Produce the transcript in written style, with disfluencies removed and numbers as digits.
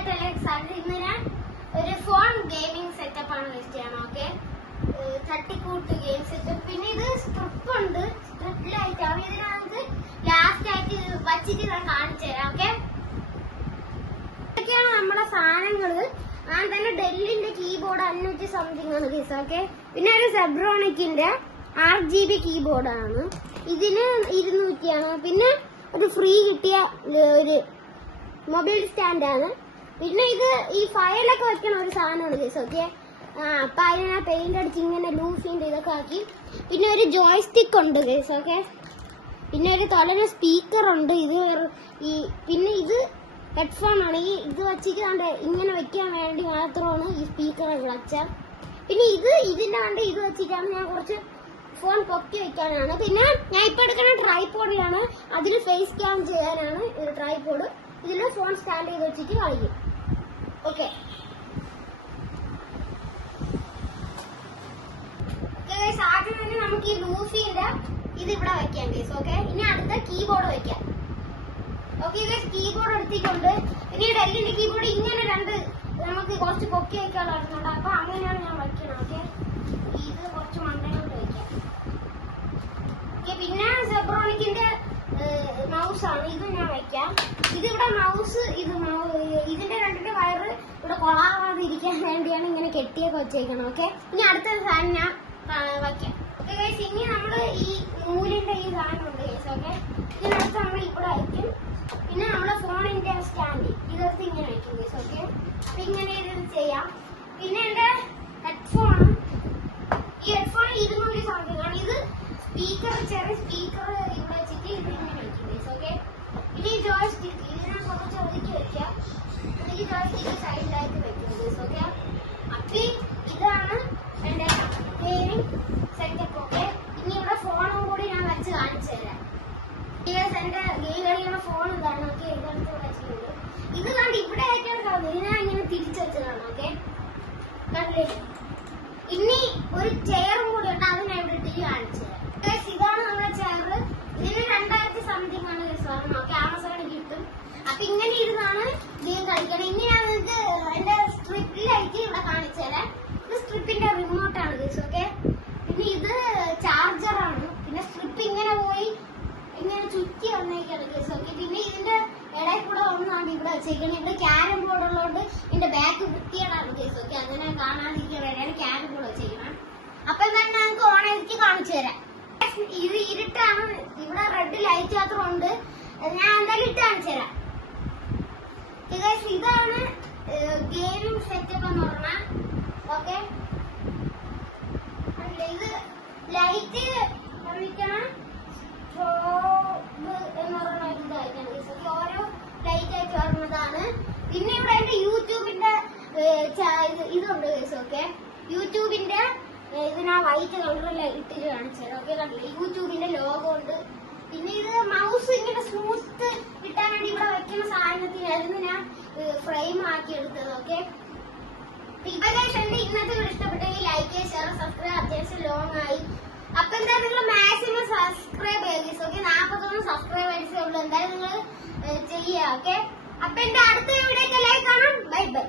ഇന്ന് ഞാൻ ഒരു ഫോൺ ഗെയിമിംഗ് സെറ്റപ്പ് ആണ് വെച്ചാണ്. ഓക്കെ, തട്ടിക്കൂട്ട് ഗെയിം സെറ്റപ്പ്. പിന്നെ ഇത് സ്ട്രിപ്പ് ഉണ്ട്, സ്ട്രിപ്പിലായിട്ടാണ്. ഇതിനകത്ത് ലാസ്റ്റ് ആയിട്ട് വച്ചിട്ട് ഞാൻ കാണിച്ചു തരാം. ഓക്കെ, ഇതൊക്കെയാണ് നമ്മുടെ സാധനങ്ങള്. ഞാൻ തന്നെ ഡെല്ലിന്റെ കീബോർഡ് 500 സംതിങ് ആണ് കേസ്. ഓക്കെ, പിന്നെ ഒരു സെബ്രോണിക്കിന്റെ RGB കീബോർഡാണ്. ഇതിന് 200 ആണ്. പിന്നെ ഒരു ഫ്രീ കിട്ടിയ ഒരു മൊബൈൽ സ്റ്റാൻഡാണ്. പിന്നെ ഇത് ഈ ഫയലൊക്കെ വെക്കണ ഒരു സാധനമാണ് കേസ്. ഓക്കെ, അപ്പൊ അതിനെ പെയിന്റ് അടിച്ച് ഇങ്ങനെ ലൂസിന്റെ ഇതൊക്കെ ആക്കി. പിന്നെ ഒരു ജോയ്സ്റ്റിക്ക് ഉണ്ട് കേസ്. ഓക്കെ, പിന്നെ ഒരു തൊലന സ്പീക്കർ ഉണ്ട്. ഇത് പിന്നെ ഇത് ഹെഡ്ഫോൺ ആണ്. ഇത് വച്ചിട്ട് ഇങ്ങനെ വെക്കാൻ വേണ്ടി മാത്രമാണ് ഈ സ്പീക്കർ വെച്ച. പിന്നെ ഇതിന്റെ കണ്ട് ഇത് വെച്ചിട്ടാണ് ഞാൻ കുറച്ച് ഫോൺ പൊക്കി വെക്കാനാണ്. പിന്നെ ഞാൻ ഇപ്പൊ എടുക്കുന്ന ട്രൈപോഡിലാണ്. അതിൽ ഫേസ് ക്യാം ചെയ്യാനാണ് ഒരു ട്രൈപോഡ്. ഇതിൽ ഫോൺ സ്റ്റാൻഡ് ചെയ്ത് വെച്ചിട്ട് കളിക്കും. ഓക്കെ, ആദ്യം തന്നെ നമുക്ക് ഈ ലൂസിന്റെ ഇത് ഇവിടെ വെക്കാം കേസ്. ഓക്കെ, ഇനി അടുത്ത കീബോർഡ് വെക്കാം. ഓക്കെ, കീബോർഡ് എടുത്തിട്ടുണ്ട്. ഇനി ഡെല്ലിന്റെ കീബോർഡ് ഇങ്ങനെ നമുക്ക് കുറച്ച് പൊക്കി വെക്കാനുണ്ട്. അപ്പൊ അങ്ങനെയാണ് ഞാൻ വയ്ക്കണം. ഓക്കെ, ഇത് കുറച്ച് മണ്ടയിലോട്ട് വെക്കാം. ഓക്കെ, പിന്നെ സെബ്രോണിക്കിന്റെ മൗസ് ആണ്. ഇത് ഞാൻ വെക്കാം. ഇതിവിടെ മൗസ് ഇതിന്റെ രണ്ടിന്റെ വയറ് ഇവിടെ കൊളാവാതിരിക്കാൻ വേണ്ടിയാണ് ഇങ്ങനെ കെട്ടിയൊക്കെ വെച്ചേക്കണം. ഓക്കെ, ഇനി അടുത്തൊരു സാധനം ഞാൻ വയ്ക്കാം. ഓക്കെ ഗൈസ്, ഇനി നമ്മള് ഈ നൂലിന്റെ ഈ സാധനം ഉണ്ട് ഗൈസ്. ഓക്കെ, ഇതിനടുത്ത് നമ്മൾ ഇവിടെ വയ്ക്കും. പിന്നെ നമ്മുടെ ഫോണിന്റെ സ്റ്റാൻഡ് ഇതെടുത്ത് ഇങ്ങനെ വയ്ക്കും ഗൈസ്. ഓക്കെ, അപ്പൊ ഇങ്ങനെ ഇത് ചെയ്യാം. പിന്നെ എന്റെ ഹെഡ്ഫോൺ, ഈ ഹെഡ്ഫോൺ 200 സംതിങ് ആണ്. ഇത് സ്പീക്കർ, ചെറിയ സ്പീക്കർ ഇവിടെ വെച്ചിട്ട് ഇത് ഇങ്ങനെ വയ്ക്കും ഗൈസ്. ഓക്കെ, ഇനി ജോയ്സ്റ്റിക്ക് ഇതിനെ കുറച്ച് ഒതുക്കി വെക്കാം. ഈ ജോയ്സ്റ്റിക്ക് സൈഡിലായിട്ട് വെക്കും ഗൈസ്. ഓക്കെ, അപ്പൊ ഇതാണ് എന്റെ ഗെയിമിംഗ് സെറ്റപ്പ്. ഓക്കെ, ഇനി ഇവിടെ ഫോണും കൂടി ഞാൻ വെച്ച് കാണിച്ചു തരാം. എന്റെ ഗെയിം കളിക്കുന്ന ഫോൺ ഇതാണ്. ഓക്കെ, ഇതെടുത്ത് വെച്ചിട്ടുണ്ട്. ഇത് കണ്ട് ഇവിടെ ആയിട്ടാണ് കാണുന്നത്. ഇതിനെ ഇങ്ങനെ തിരിച്ചു വെച്ചതാണ്. ഓക്കെ, കണ്ടില്ലേ? ഇനി ഒരു ചെയറും കൂടി ഉണ്ട്. അത് ഞാൻ ഇവിടെ ഇട്ടിട്ട് കാണിച്ചു തരാം. ഇതാണ് നമ്മുടെ ചെയർ. ഇതിന് 2000 സംതിങ് ആണ് സാധനം. ഓക്കെ, ആമസോണിൽ കിട്ടും. അപ്പൊ ഇങ്ങനെ ഇരുന്നാണ് ഗെയിം കളിക്കണം. ഇനി ഞാൻ നിങ്ങൾക്ക് എന്റെ സ്ട്രിപ്പിലായിട്ട് ഇവിടെ കാണിച്ചു തരാം. ഇത് സ്ട്രിപ്പിന്റെ റിമോട്ടാണ് ഗൈസ്. ഓക്കെ, പിന്നെ ഇത് ചാർജറാണ്. പിന്നെ സ്ട്രിപ്പ് ഇങ്ങനെ പോയി ഇങ്ങനെ ചുറ്റി വന്നേക്കാണ് ഗൈസ്. ഓക്കെ, പിന്നെ ഇതിന്റെ ഇടയിൽ കൂടെ ഒന്നാണ് ഇവിടെ വെച്ചേക്കുന്നത്. ഇവിടെ ക്യാരം ബോർഡ് ഉള്ളതുകൊണ്ട് ഇതിന്റെ ബാക്ക് വൃത്തികേടാണ് ഗൈസ്. ഓക്കെ, അങ്ങനെ കാണാതിരിക്കാൻ വേണ്ടിയാണ് ക്യാരം ബോർഡ് വെച്ചേക്കുന്നത്. അപ്പൊ തന്നെ നമുക്ക് ഓണാക്കി കാണിച്ചു തരാം. ഇത് ഇരുട്ടാണ്. ഇവിടെ റെഡ് ലൈറ്റ് മാത്രം ഉണ്ട്. ഞാൻ എന്തായാലും ഇട്ട് കാണിച്ചു തരാം. ഇതാണ് ഗെയിമിംഗ് സെറ്റപ്പ് എന്ന് പറഞ്ഞാൽ. ഓക്കെ, ഇത് ലൈറ്റ് എന്ന് പറഞ്ഞ ഇതായിട്ടാണ് ഓരോ ലൈറ്റ് ആയിട്ട് വരുന്നതാണ്. പിന്നെ ഇവിടെ എന്റെ യൂട്യൂബിന്റെ ഇതുണ്ട് ഗൈസ്. ഓക്കെ, യൂട്യൂബിന്റെ ഇതിനാ വൈറ്റ് കളറിൽ ഇട്ടിട്ട് കാണിച്ചത്. ഓക്കെ, കണ്ടില്ല? യൂട്യൂബിന്റെ ലോഗോ ഉണ്ട്. പിന്നെ ഇത് മൗസ് ഇങ്ങനെ സ്മൂത്ത് കിട്ടാൻ വേണ്ടി ഇവിടെ വെക്കുന്ന സാധനത്തിനായിരുന്നു ഞാൻ ഫ്രെയിം ആക്കി എടുത്തത്. ഓക്കെ, ഇന്നത്തെ വീഡിയോ ഇഷ്ടപ്പെട്ടെങ്കിൽ ലൈക്ക് ചെയ്യുക, ഷെയർ, സബ്സ്ക്രൈബ്. അത്യാവശ്യം ലോങ് ആയി. അപ്പൊ എന്താ നിങ്ങൾ മാക്സിമം സബ്സ്ക്രൈബ് ചെയ്യുക. ഓക്കെ, 41 സബ്സ്ക്രൈബേഴ്സേ ഉള്ളൂ. എന്തായാലും നിങ്ങൾ ചെയ്യുക. ഓക്കെ, അപ്പൊ എന്റെ അടുത്ത വീഡിയോ ലൈക്ക് കാണാം. Bye bye.